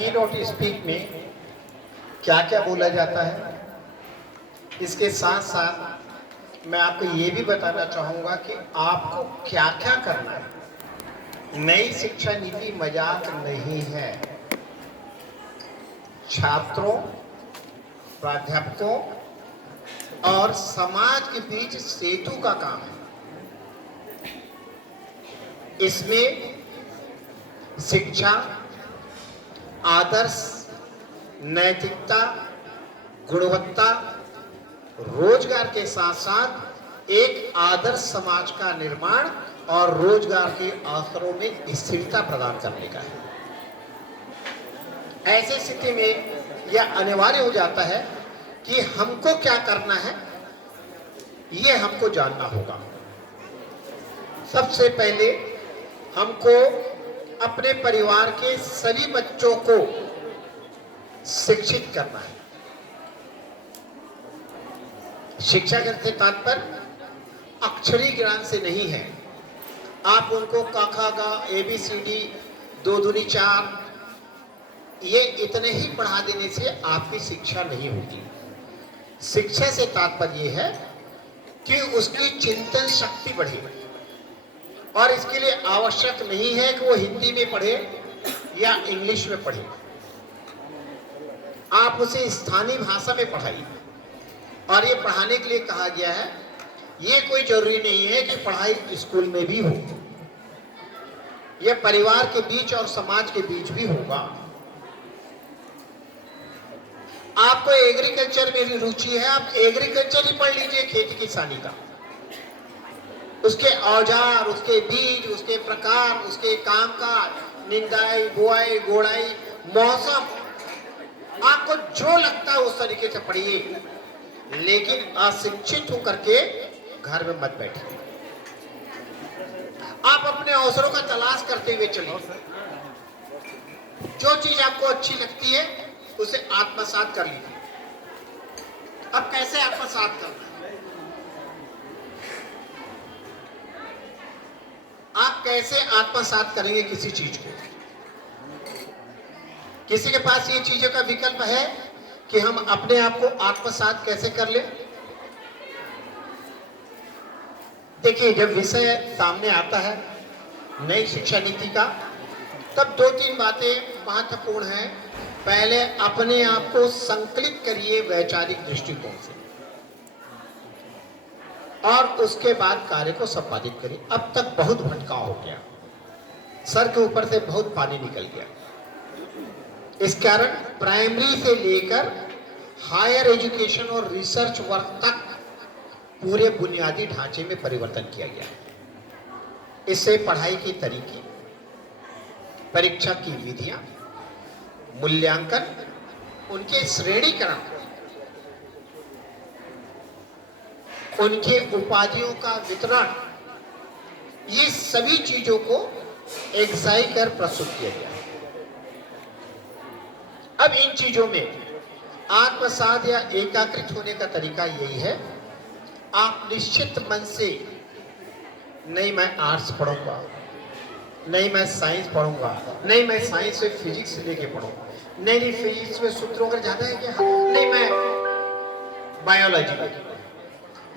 की note speak में क्या क्या बोला जाता है, इसके साथ साथ मैं आपको ये भी बताना चाहूँगा कि आपको क्या क्या करना है। नई शिक्षा नीति मजाक नहीं है। छात्रों, प्राध्यापकों और समाज के बीच सेतु का काम है। इसमें शिक्षा, आदर्श, नैतिकता, गुणवत्ता, रोजगार के साथ साथ एक आदर्श समाज का निर्माण और रोजगार के अवसरों में स्थिरता प्रदान करने का है। ऐसी स्थिति में यह अनिवार्य हो जाता है कि हमको क्या करना है, यह हमको जानना होगा। सबसे पहले हमको अपने परिवार के सभी बच्चों को शिक्षित करना है। शिक्षा से तात्पर्य अक्षरी ज्ञान से नहीं है। आप उनको क ख ग ABCD 2 दूनी 4 ये इतने ही पढ़ा देने से आपकी शिक्षा नहीं होगी। शिक्षा से तात्पर्य ये है कि उसकी चिंतन शक्ति बढ़े, और इसके लिए आवश्यक नहीं है कि वो हिंदी में पढ़े या इंग्लिश में पढ़े। आप उसे स्थानीय भाषा में पढ़ाइए। और ये पढ़ाने के लिए कहा गया है, ये कोई जरूरी नहीं है कि पढ़ाई स्कूल में भी हो, यह परिवार के बीच और समाज के बीच भी होगा। आपको एग्रीकल्चर में रुचि है, आप एग्रीकल्चर ही पढ़ लीजिए, खेती किसानी का, उसके औजार, उसके बीज, उसके प्रकार, उसके काम का, निंदाई, बुआई, गोड़ाई, मौसम, आपको जो लगता है उस तरीके से पढ़िए, लेकिन अशिक्षित होकर के घर में मत बैठिए। आप अपने अवसरों का तलाश करते हुए चलिए। जो चीज आपको अच्छी लगती है उसे आत्मसात कर लीजिए। अब कैसे आत्मसात करना है, आप कैसे आत्मसात करेंगे किसी चीज को? किसी के पास ये चीजों का विकल्प है कि हम अपने आप को आत्मसात कैसे कर ले? देखिए, जब विषय सामने आता है नई शिक्षा नीति का, तब 2-3 बातें महत्वपूर्ण हैं। पहले अपने आप को संकलित करिए वैचारिक दृष्टिकोण से, और उसके बाद कार्य को संपादित करिए। अब तक बहुत भटकाव हो गया, सर के ऊपर से बहुत पानी निकल गया। इस कारण प्राइमरी से लेकर हायर एजुकेशन और रिसर्च वर्क तक पूरे बुनियादी ढांचे में परिवर्तन किया गया। इससे पढ़ाई के तरीके, परीक्षा की विधियां, मूल्यांकन, उनके श्रेणीकरण, उनके उपाधियों का वितरण, ये सभी चीजों को एकसाई कर प्रस्तुत किया गया। अब इन चीजों में आत्मसात या एकाग्रित होने का तरीका यही है, आप निश्चित मन से, नहीं मैं आर्ट्स पढ़ूंगा, नहीं मैं साइंस पढ़ूंगा, नहीं मैं साइंस में फिजिक्स लेके पढ़ूंगा, नहीं फिजिक्स में सूत्रों का ज्यादा है क्या, नहीं मैं बायोलॉजी में।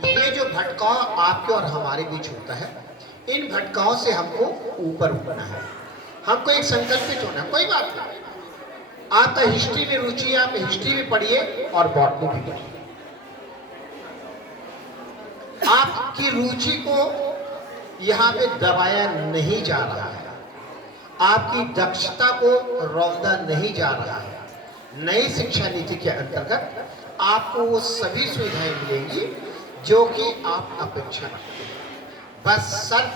ये जो भटकाव आपके और हमारे बीच होता है, इन भटकाव से हमको ऊपर उठना है, हमको एक संकल्पित होना है। कोई बात नहीं, आपका हिस्ट्री में रुचि है, आप हिस्ट्री भी पढ़िए और बॉटनी भी पढ़िए। आपकी रुचि को यहाँ पे दबाया नहीं जा रहा है, आपकी दक्षता को रौंदा नहीं जा रहा है। नई शिक्षा नीति के अंतर्गत आपको वो सभी सुविधाएं मिलेंगी जो कि आप अपेक्षा रखते हैं। बस सर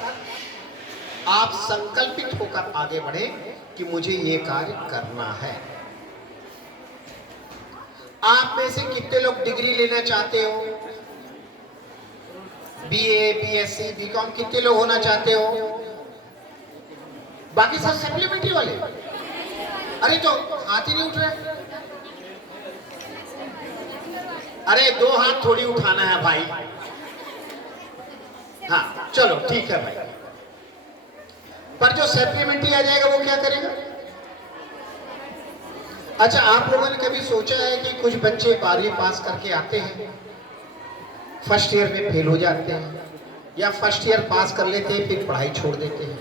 आप संकल्पित होकर आगे बढ़े कि मुझे ये कार्य करना है। आप में से कितने लोग डिग्री लेना चाहते हो? BA, BSc, BCom कितने लोग होना चाहते हो? बाकी सब सप्लीमेंट्री वाले? अरे तो हाथ ही नहीं उठ रहे। अरे 2 हाथ थोड़ी उठाना है भाई। हाँ चलो ठीक है भाई। पर जो सप्लीमेंट्री आ जाएगा वो क्या करेगा? अच्छा, आप लोगों ने कभी सोचा है कि कुछ बच्चे 12वीं पास करके आते हैं, फर्स्ट ईयर में फेल हो जाते हैं, या फर्स्ट ईयर पास कर लेते हैं फिर पढ़ाई छोड़ देते हैं।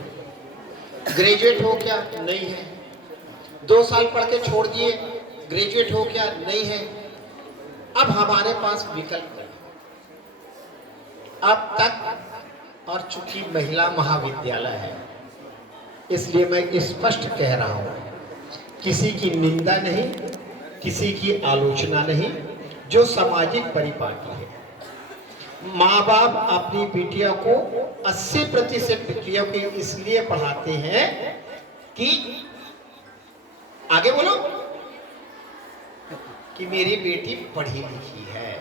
ग्रेजुएट हो क्या? नहीं है। 2 साल पढ़ के छोड़ दिए, ग्रेजुएट हो क्या? नहीं है। अब हमारे पास विकल्प है अब तक, और चूंकि महिला महाविद्यालय है इसलिए मैं स्पष्ट कह रहा हूं, किसी की निंदा नहीं, किसी की आलोचना नहीं, जो सामाजिक परिपाटी है। माँ बाप अपनी बेटियों को 80% बेटियों को इसलिए पढ़ाते हैं कि आगे बोलो कि मेरी बेटी पढ़ी लिखी है।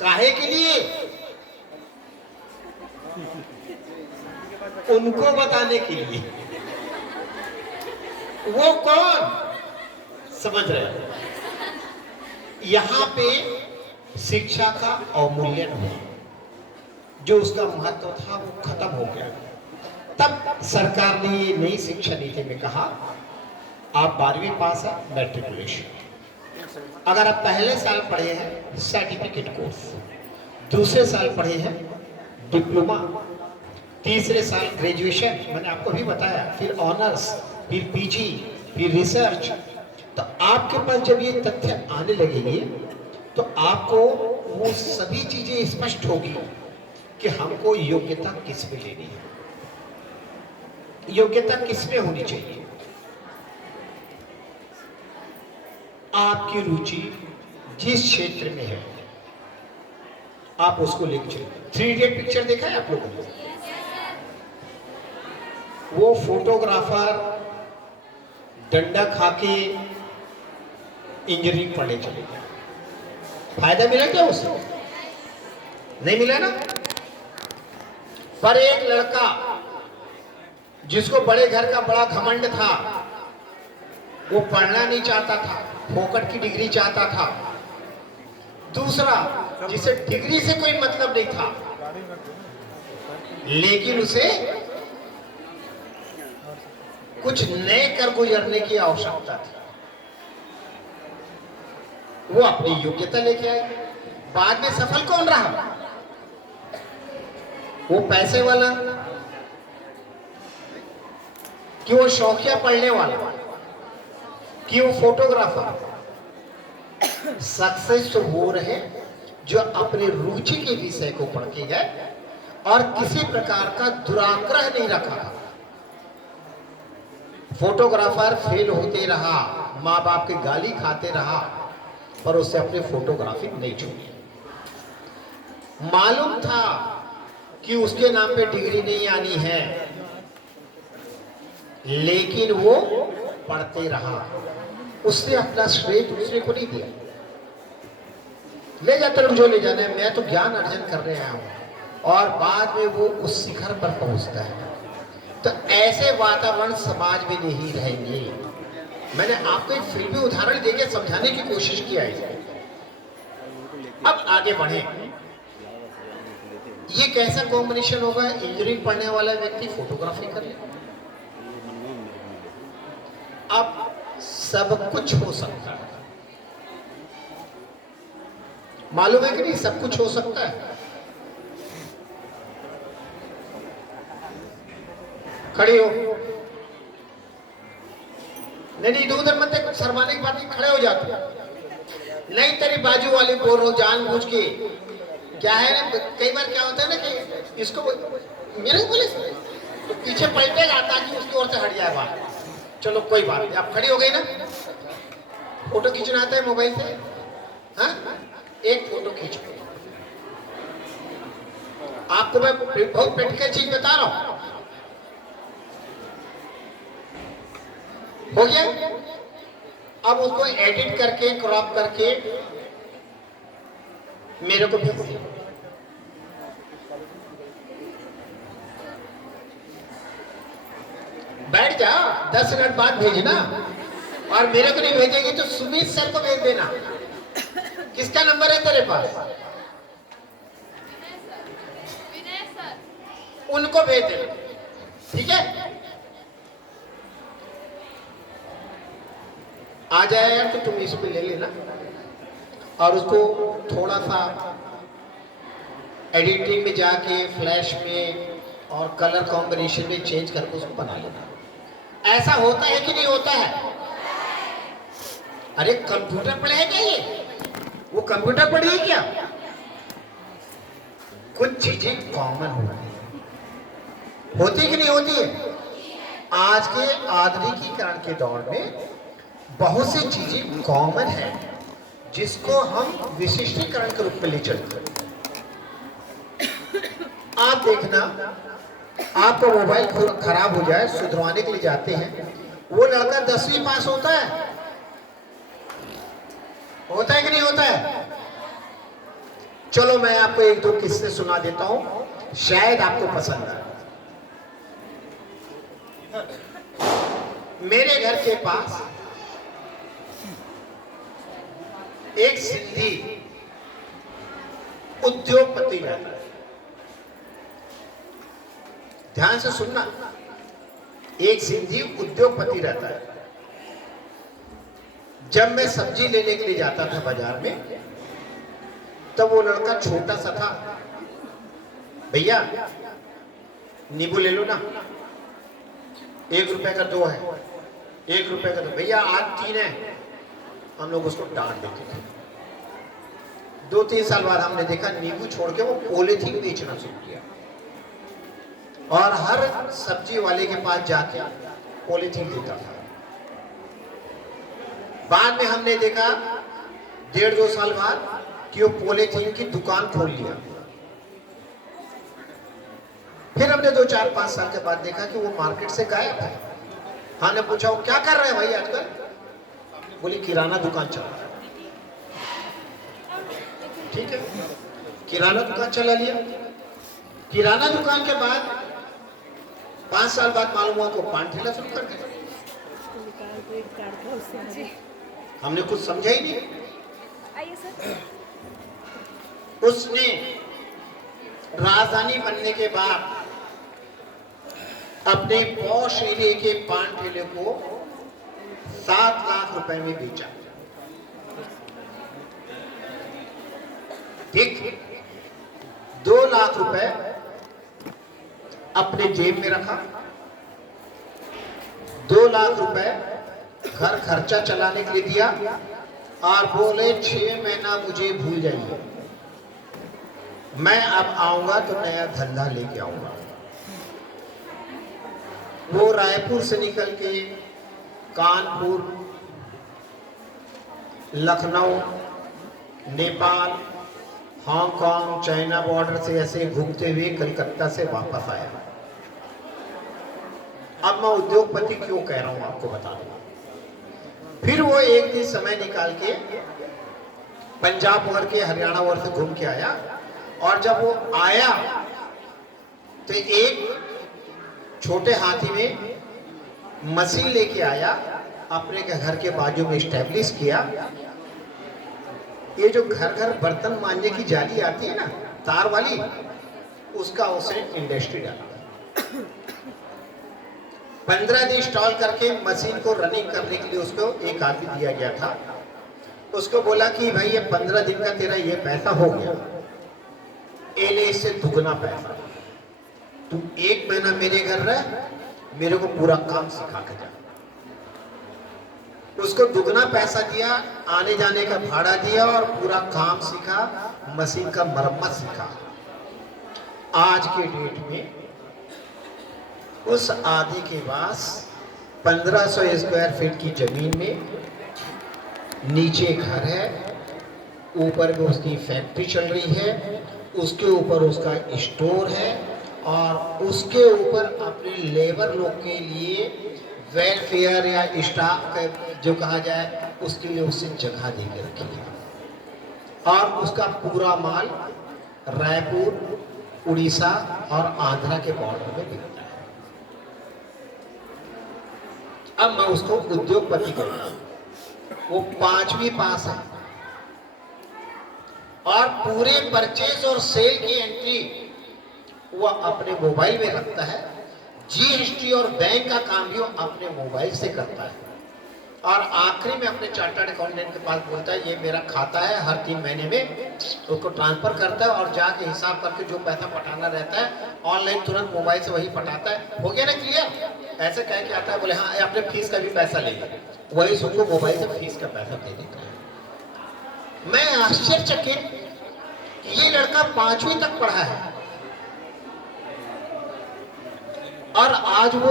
काहे के लिए? उनको बताने के लिए। वो कौन? समझ रहे हो? यहां पे शिक्षा का अवमूल्यन हुआ, जो उसका महत्व था वो खत्म हो गया। तब सरकार ने ये नई शिक्षा नीति में कहा, आप 12वीं पास है, मैट्रिकुलेशन। अगर आप पहले साल पढ़े हैं सर्टिफिकेट कोर्स, दूसरे साल पढ़े हैं डिप्लोमा, तीसरे साल ग्रेजुएशन, मैंने आपको भी बताया, फिर ऑनर्स, फिर पीजी, फिर रिसर्च। तो आपके पास जब ये तथ्य आने लगेंगे तो आपको वो सभी चीजें स्पष्ट होगी कि हमको योग्यता किस में लेनी है, योग्यता किस में होनी चाहिए। आपकी रुचि जिस क्षेत्र में है आप उसको लेकर चलिए। 3 इडियट पिक्चर देखा है आप लोगों ने? वो फोटोग्राफर डंडा खाके इंजीनियरिंग पढ़ने चले गए। फायदा मिला क्या उससे? नहीं मिला ना। पर एक लड़का जिसको बड़े घर का बड़ा घमंड था, वो पढ़ना नहीं चाहता था, फोकट की डिग्री चाहता था। दूसरा जिसे डिग्री से कोई मतलब नहीं था, लेकिन उसे कुछ नए कर गुजरने की आवश्यकता थी, वो अपनी योग्यता लेके आए। बाद में सफल कौन रहा? वो पैसे वाला कि वो शौकिया पढ़ने वाला कि वो फोटोग्राफर? सक्सेस तो वो रहे जो अपने रुचि के विषय को पढ़ के गए और किसी प्रकार का दुराग्रह नहीं रखा। फोटोग्राफर फेल होते रहा, माँ बाप की गाली खाते रहा, पर उससे अपनी फोटोग्राफी नहीं छोड़ी। मालूम था कि उसके नाम पे डिग्री नहीं आनी है, लेकिन वो पढ़ते रहा। उसने अपना श्रेय दूसरे को नहीं दिया। ले जाते रहो जो ले जाना है, मैं तो ज्ञान अर्जन करने आया हूं, और बाद में वो उस शिखर पर पहुंचता है। तो ऐसे वातावरण समाज में नहीं रहेंगे। मैंने आपको एक फिल्मी उदाहरण देके समझाने की कोशिश किया है। अब आगे बढ़े। ये कैसा कॉम्बिनेशन होगा? इंजीनियरिंग पढ़ने वाला व्यक्ति फोटोग्राफी कर ले। अब सब कुछ हो सकता है, मालूम है कि नहीं? सब कुछ हो सकता है। खड़े हो। नहीं इधर उधर मत देख, शर्माने की बात नहीं, खड़े हो जाते। नहीं तेरी बाजू वाले बोल रहा हूं जानबूझ के। क्या है ना, कई बार क्या होता है ना कि इसको मेरे को बोले तो पीछे पलटेगा ताकि उसकी ओर से हट जाए बात। चलो कोई बात नहीं, आप खड़ी हो गई ना। फोटो खींचना आता है मोबाइल से? हाँ, एक फोटो खींच। आपको मैं बहुत प्रैक्टिकल चीज बता रहा हूं। हो गया? अब उसको एडिट करके क्रॉप करके मेरे को भेज दिया। बैठ जा, 10 मिनट बाद भेजना। और मेरे को नहीं भेजेगी तो सुमित सर को भेज देना। किसका नंबर है तेरे पास? उनको भेज देना, ठीक है? आ जाए यार तो तुम इस पे ले लेना और उसको थोड़ा सा एडिटिंग में जाके फ्लैश में और कलर कॉम्बिनेशन में चेंज करके उसको बना लेना। ऐसा होता है कि नहीं होता है? अरे कंप्यूटर पढ़े है क्या ये? वो कंप्यूटर पढ़ी है क्या? कुछ चीजें कॉमन होती है कि नहीं होती है? आज के आधुनिकीकरण के दौर में बहुत सी चीजें कॉमन है जिसको हम विशिष्टीकरण के रूप में ले चलते हैं। आप देखना, आपका मोबाइल खराब हो जाए, सुधरवाने के लिए जाते हैं, वो लड़का 10वीं पास होता है कि नहीं होता है? चलो मैं आपको एक दो किस्से सुना देता हूं, शायद आपको पसंद आए। मेरे घर के पास एक सिंधी उद्योगपति रहता है। ध्यान से सुनना, एक सिंधी उद्योगपति रहता है। जब मैं सब्जी लेने के लिए जाता था बाजार में, तब वो लड़का छोटा सा था। भैया नींबू ले लो ना, 1 रुपए का 2 है, 1 रुपए का 2। भैया आज 3 है। हम लोग उसको डांट देते थे। 2-3 साल बाद हमने देखा नींबू छोड़ के वो पॉलीथीन बेचना शुरू किया और हर सब्जी वाले के पास जाके पॉलीथीन देता था। बाद में हमने देखा 1.5-2 साल बाद कि वो पॉलीथीन की दुकान खोल लिया। फिर हमने 2-4-5 साल के बाद देखा कि वो मार्केट से गायब है। हमने पूछा वो क्या कर रहे हैं भाई आजकल? बोली किराना दुकान चला रहा है। ठीक है, किराना दुकान चला लिया। किराना दुकान के बाद 5 साल बाद मालूम हुआ को पान ठेला शुरू कर दिया। हमने कुछ समझा ही नहीं। उसने राजधानी बनने के बाद अपने पॉश एरिया के पान ठेले को 7 लाख रुपए में बेचा। ठीक, 2 लाख रुपए अपने जेब में रखा, 2 लाख रुपए घर खर्चा चलाने के लिए दिया और बोले 6 महीना मुझे भूल जाइए, मैं अब आऊंगा तो नया धंधा लेके आऊंगा। वो रायपुर से निकल के Kanpur, Lucknow, Nepal, Hong Kong, China border से ऐसे घूमते हुए कलकत्ता से वापस आया। अब मैं उद्योगपति क्यों कह रहा हूं आपको बता दूंगा। फिर वो एक दिन समय निकाल के पंजाब वगैरह के, हरियाणा वगैरह से घूम के आया और जब वो आया तो एक छोटे हाथी में मशीन लेके आया, अपने घर के बाजू में स्टैब्लिश किया। ये जो घर घर बर्तन मांजने की जाली आती है ना, तार वाली, उसका उसे इंडस्ट्री डाला। 15 दिन इंस्टॉल करके मशीन को रनिंग करने के लिए उसको एक आदमी दिया गया था। उसको बोला कि भाई ये 15 दिन का तेरा ये पैसा हो गया, एले इससे दुगना पैसा, तू 1 महीना मेरे घर रह, मेरे को पूरा काम सिखा के जा। उसको दुगना पैसा दिया, आने जाने का भाड़ा दिया और पूरा काम सीखा, मशीन का मरम्मत सीखा। आज के डेट में उस आदमी के पास 1500 स्क्वायर फीट की जमीन में नीचे घर है, ऊपर में उसकी फैक्ट्री चल रही है, उसके ऊपर उसका स्टोर है और उसके ऊपर अपने लेबर लोग के लिए वेलफेयर या स्टाफ जो कहा जाए उसके लिए उससे जगह दे के रखी है। और उसका पूरा माल रायपुर, उड़ीसा और आंध्रा के बॉर्डर में बिकता है। अब मैं उसको उद्योगपति कहूंगा। वो 5वीं पास है और पूरे परचेज और सेल की एंट्री वो अपने मोबाइल में रखता है। जीएसटी और बैंक का काम भी वो अपने मोबाइल से करता है और आखिरी में अपने चार्टर्ड अकाउंटेंट के पास बोलता है ये मेरा खाता है, हर 3 महीने में उसको ट्रांसफर करता है और जाके हिसाब करके जो पैसा पटाना रहता है ऑनलाइन तुरंत मोबाइल से वही पटाता है। हो गया ना क्लियर? ऐसे कह के आता है, बोले हाँ अपने फीस का भी पैसा ले लो, वही सुनको मोबाइल से फीस का पैसा दे देता है। मैं आश्चर्यचकित, ये लड़का 5वीं तक पढ़ा है और आज वो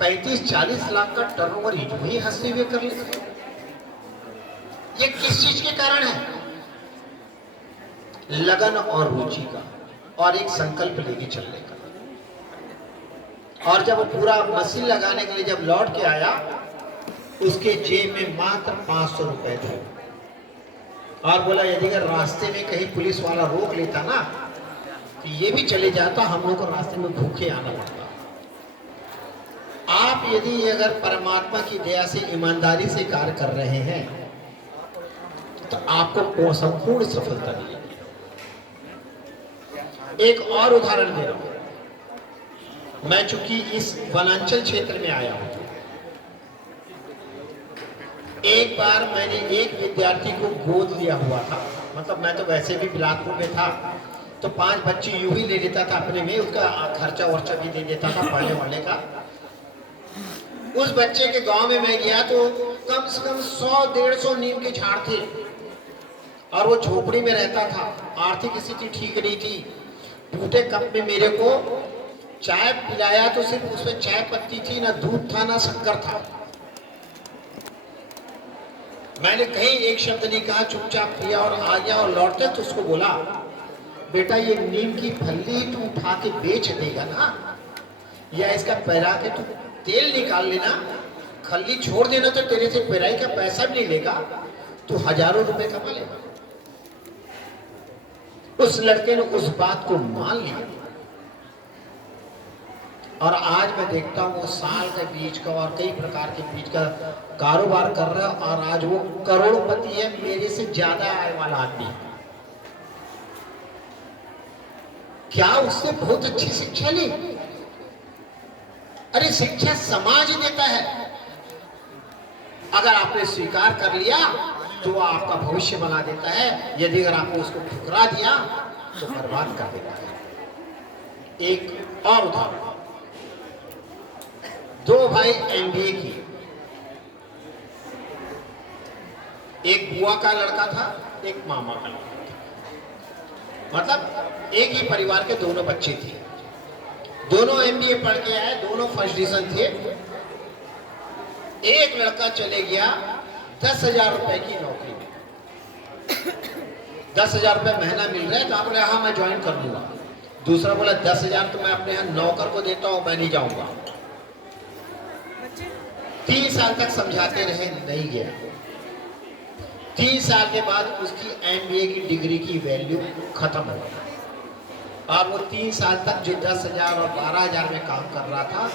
35-40 लाख का टर्नओवर ही हंसते हुए कर लेते। ये किस चीज के कारण है? लगन और रुचि का और एक संकल्प लेके चलने का। और जब वो पूरा मशीन लगाने के लिए जब लौट के आया, उसके जेब में मात्र 500 रुपए थे और बोला यदि अगर रास्ते में कहीं पुलिस वाला रोक लेता ना तो ये भी चले जाता, हम लोग को रास्ते में भूखे आना पड़ता। आप यदि अगर परमात्मा की दया से ईमानदारी से कार्य कर रहे हैं तो आपको संपूर्ण सफलता मिलेगी। एक और उदाहरण दे रहा हूं। मैं चूंकि इस वनांचल क्षेत्र में आया हूं, एक बार मैंने एक विद्यार्थी को गोद लिया हुआ था। मतलब मैं तो वैसे भी बिलासपुर में था तो 5 बच्चे यूं ही ले लेता था अपने में, उसका खर्चा वर्चा भी दे देता था पढ़ने वाले का। उस बच्चे के गांव में मैं गया तो कम से कम 100-150 नीम के झाड़ थे और वो झोपड़ी में रहता था। आर्थिक स्थिति ठीक नहीं थी। टूटे कप में मेरे को चाय पिलाया तो सिर्फ उसमें चाय पत्ती थी, ना दूध था ना शक्कर था। मैंने कहीं एक शब्द नहीं कहा, चुपचाप पिया और आ गया। और लौटते तो उसको बोला बेटा ये नीम की फल्ली तू उठा के बेच देगा ना, या इसका पैरा के तू तेल निकाल लेना, खल्ली छोड़ देना तो तेरे से पेराई का पैसा भी नहीं लेगा, तू हजारों रुपए कमा लेगा। उस लड़के ने उस बात को मान लिया और आज मैं देखता हूँ वो साल के बीज का और कई प्रकार के बीज का कारोबार कर रहा है और आज वो करोड़पति है, मेरे से ज्यादा आय वाला आदमी। क्या उससे बहुत अच्छी शिक्षा ली? अरे शिक्षा समाज देता है, अगर आपने स्वीकार कर लिया तो वो आपका भविष्य बना देता है, यदि अगर आपने उसको ठुकरा दिया तो बर्बाद कर देता है। एक और उदाहरण, 2 भाई एमबीए की, एक बुआ का लड़का था, एक मामा का लड़का था। मतलब एक ही परिवार के दोनों बच्चे थे, दोनों एमबीए पढ़ के आए, दोनों फर्स्ट डिवीजन थे। एक लड़का चले गया 10,000 रुपए की नौकरी में, 10,000 रुपए महीना मिल रहा है तो आपने हाँ मैं ज्वाइन कर लूंगा। दूसरा बोला 10,000 तो मैं अपने यहाँ नौकर को देता हूं, मैं नहीं जाऊंगा। 3 साल तक समझाते रहे, नहीं गया। 3 साल के बाद उसकी एमबीए की डिग्री की वैल्यू खत्म हो गई और वो 3 साल तक जो 10,000 और 12,000 में काम कर रहा था,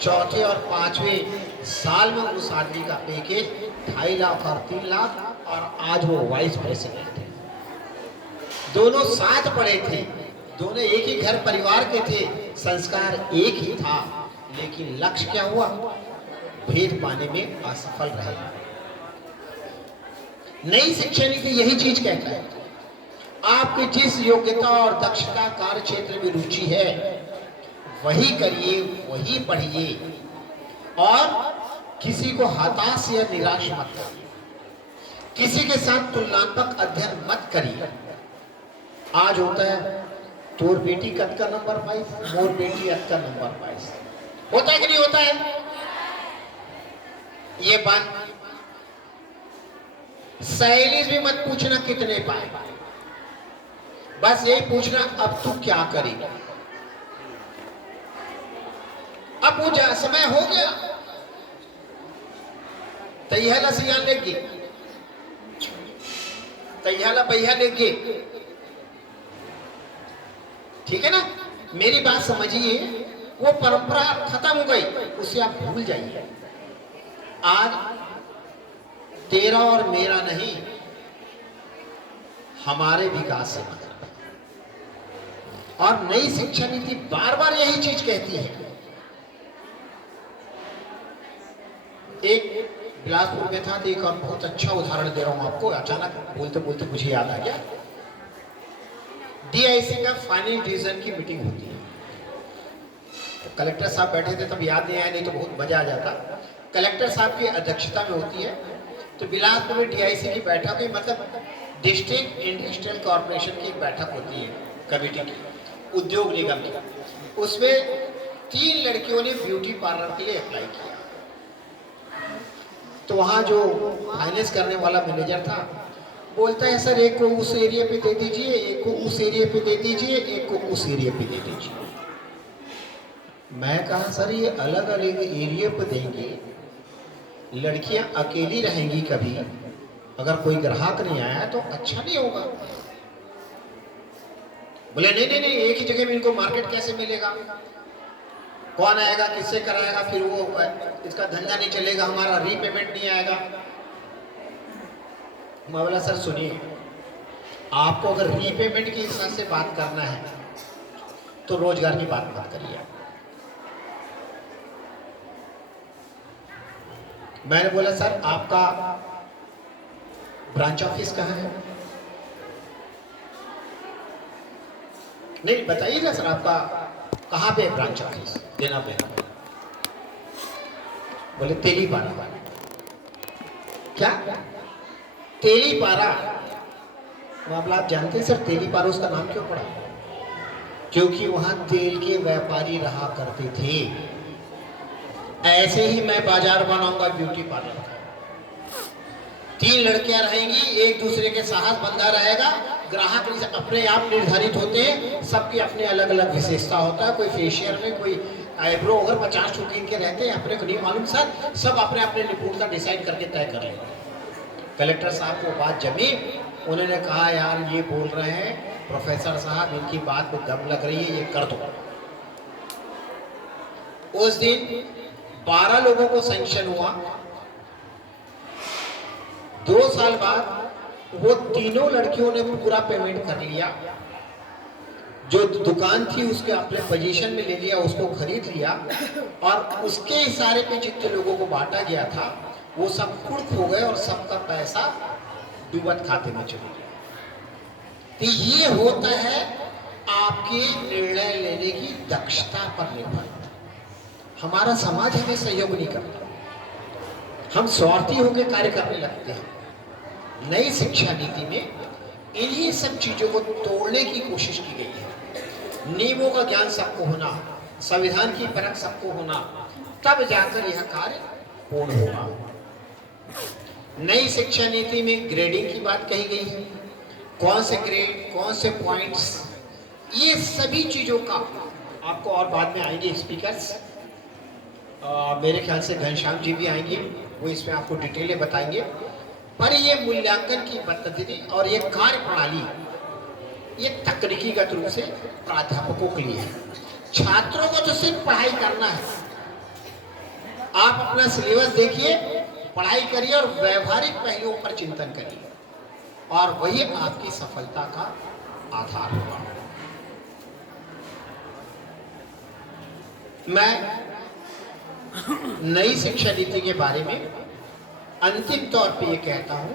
चौथे और 5वें साल में उस आदमी का पैकेज 2.5 लाख और 3 लाख और आज वो वाइस प्रेसिडेंट है। दोनों साथ पढ़े थे, दोनों एक ही घर परिवार के थे, संस्कार एक ही था, लेकिन लक्ष्य क्या हुआ? भेद पाने में असफल रहे। नई शिक्षा नीति यही चीज कहता है, आपकी जिस योग्यता और दक्षता कार्य क्षेत्र में रुचि है वही करिए, वही पढ़िए और किसी को हताश या निराश मत करिए, किसी के साथ तुलनात्मक अध्ययन मत करिए। आज होता है तोर बेटी कद का नंबर 5, मोर बेटी अद का नंबर 5, होता है कि नहीं होता है? ये बात सहेली भी मत पूछना कितने पाए, बस यही पूछना अब तू क्या करेगा। अब वो समय हो गया, तैयाला सियान लेगी, तैयाला बैया लेगी, ठीक है ना? मेरी बात समझिए, वो परंपरा खत्म हो गई, उसे आप भूल जाइए। आज तेरा और मेरा नहीं, हमारे विकास से मतलब। और नई शिक्षा नीति बार बार यही चीज कहती है। एक बिलासपुर में था तो एक और बहुत अच्छा उदाहरण दे रहा हूँ आपको, अचानक बोलते बोलते मुझे याद आ गया। DIC का फाइनल डिवीजन की मीटिंग होती है, तो कलेक्टर साहब बैठे थे, तब याद नहीं आया, नहीं तो बहुत मजा आ जाता। कलेक्टर साहब की अध्यक्षता में होती है, तो बिलासपुर में DIC की बैठक हुई, मतलब डिस्ट्रिक्ट इंडस्ट्रियल कॉर्पोरेशन की एक बैठक होती है कमेटी की, उद्योग निगम की। उसमें 3 लड़कियों ने ब्यूटी पार्लर के लिए अप्लाई किया। तो वहाँ जो फाइनेंस करने वाला मैनेजर था, बोलता है सर एक को उस एरिया पे दे दीजिए, एक को उस एरिया पे दे दीजिए, एक को उस एरिया पे दे दीजिए। मैं कहा सर ये अलग अलग एरिया पे देंगे, लड़कियां अकेली रहेंगी, कभी अगर कोई ग्राहक नहीं आया तो अच्छा नहीं होगा। बोले नहीं नहीं नहीं, एक ही जगह में इनको मार्केट कैसे मिलेगा, कौन आएगा, किससे कराएगा, फिर वो इसका धंधा नहीं चलेगा, हमारा रीपेमेंट नहीं आएगा। मैं बोला सर सुनिए, आपको अगर रीपेमेंट के हिसाब से बात करना है तो रोजगार की बात मत करिए। मैंने बोला सर आपका ब्रांच ऑफिस कहाँ है? नहीं बताइए ना सर, आपका कहाँ पे ब्रांच ऑफिस देना पड़ेगा? बोले तेलीपारा। क्या तेलीपारा? मामला आप जानते हैं सर, तेलीपारा उसका नाम क्यों पड़ा? क्योंकि वहां तेल के व्यापारी रहा करते थे। ऐसे ही मैं बाजार बनाऊंगा ब्यूटी पार्लर का, 3 लड़कियां रहेंगी, एक दूसरे के साहस बंधा रहेगा, ग्राहक अपने आप निर्धारित होते हैं, सबकी अपने अलग अलग विशेषता होता है। कोई फेशियल में, कोई आईब्रो, अगर 50 शौकीन के रहते हैं, अपने को नहीं मालूम सर, सब अपने अपने निपुणता डिसाइड करके तय कर लेंगे। कलेक्टर साहब को बात जमी, उन्होंने कहा यार ये बोल रहे हैं प्रोफेसर साहब, इनकी बात को दम लग रही है, ये कर दो। उस दिन 12 लोगों को सैंक्शन हुआ। 2 साल बाद वो तीनों लड़कियों ने पूरा पेमेंट कर लिया, जो दुकान थी उसके अपने पोजीशन में ले लिया, उसको खरीद लिया, और उसके इशारे पे जितने लोगों को बांटा गया था वो सब कुर्क हो गए और सबका पैसा डूबत खाते में चले गया। तो ये होता है आपके निर्णय लेने की दक्षता पर निर्भर। हमारा समाज हमें सहयोग नहीं करता, हम स्वार्थी होकर कार्य करने लगते हैं। नई शिक्षा नीति में इन्हीं सब चीजों को तोड़ने की कोशिश की गई है। नियमों का ज्ञान सबको होना, संविधान की परख सबको होना, तब जाकर यह कार्य पूर्ण होगा। नई शिक्षा नीति में ग्रेडिंग की बात कही गई है, कौन से ग्रेड, कौन से पॉइंट्स, ये सभी चीजों का आपको, और बाद में आएंगे स्पीकर्स, मेरे ख्याल से घनश्याम जी भी आएंगे, वो इसमें आपको डिटेलें बताएंगे। पर ये मूल्यांकन की पद्धति और ये कार्य प्रणाली, ये तकनीकीगत रूप से प्राध्यापकों के लिए है। छात्रों को तो सिर्फ पढ़ाई करना है, आप अपना सिलेबस देखिए, पढ़ाई करिए और व्यवहारिक पहलुओं पर चिंतन करिए, और वही आपकी सफलता का आधार होगा। मैं नई शिक्षा नीति के बारे में अंतिम तौर पे ये कहता हूं,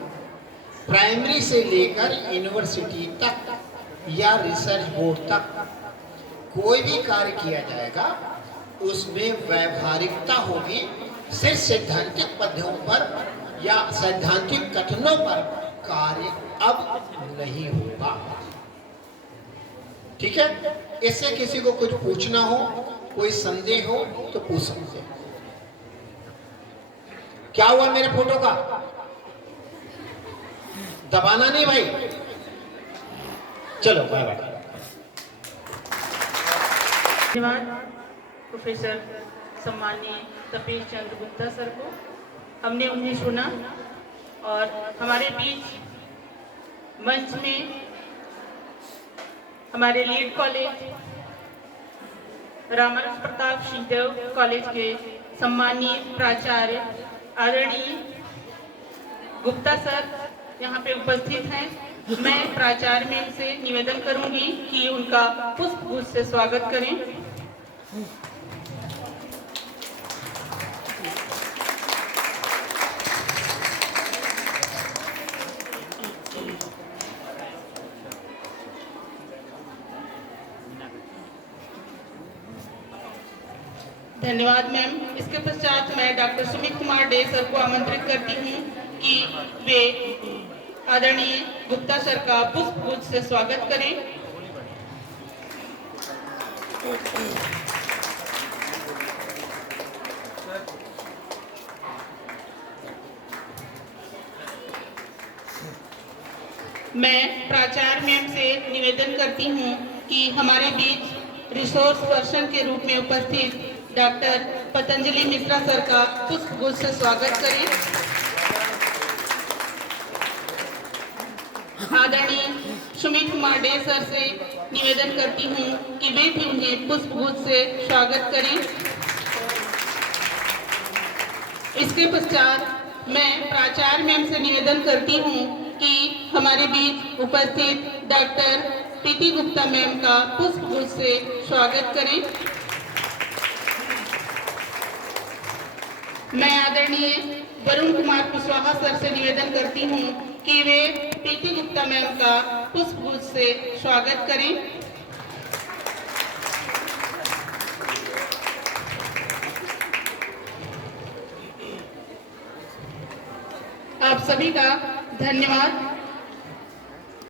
प्राइमरी से लेकर यूनिवर्सिटी तक या रिसर्च बोर्ड तक कोई भी कार्य किया जाएगा उसमें व्यवहारिकता होगी। सिर्फ सैद्धांतिक पद्धतियों पर या सैद्धांतिक कथनों पर कार्य अब नहीं होगा। ठीक है, इससे किसी को कुछ पूछना हो, कोई संदेह हो तो पूछ सकते हैं। क्या हुआ मेरे फोटो का? दबाना नहीं भाई, चलो बाय बाय। धन्यवाद प्रोफेसर सम्माननीय तपेश चंद्र गुप्ता सर को। हमने उन्हें सुना और हमारे बीच मंच में हमारे lead college Ramakrishna Pratap Singhdeo college के सम्माननीय प्राचार्य आदरणीय गुप्ता सर यहाँ पे उपस्थित हैं। मैं प्राचार्य में से निवेदन करूंगी कि उनका पुष्पगुच्छ से स्वागत करें। धन्यवाद मैम। इसके पश्चात मैं doctor Sumit Kumar day sir को आमंत्रित करती हूँ कि वे आदरणीय गुप्ता सर का पुष्पगुच्छ से स्वागत करें। मैं प्राचार्य मैम से निवेदन करती हूँ कि हमारे बीच रिसोर्स पर्सन के रूप में उपस्थित डॉक्टर पतंजलि मिश्रा सर का पुष्पगुच्छ से स्वागत करें। आदरणीय सुमित कुमार डे सर से निवेदन करती हूँ कि वे भी उन्हें पुष्पगुच्छ से स्वागत करें। इसके पश्चात मैं प्राचार्य मैम से निवेदन करती हूँ कि हमारे बीच उपस्थित डॉक्टर प्रीति गुप्ता मैम का पुष्पगुच्छ से स्वागत करें। मैं आदरणीय वरुण कुमार कुशवाहा सर से निवेदन करती हूँ कि वे प्रीति गुप्ता मैम का पुष्पगुच्छ से स्वागत करें। आप सभी का धन्यवाद।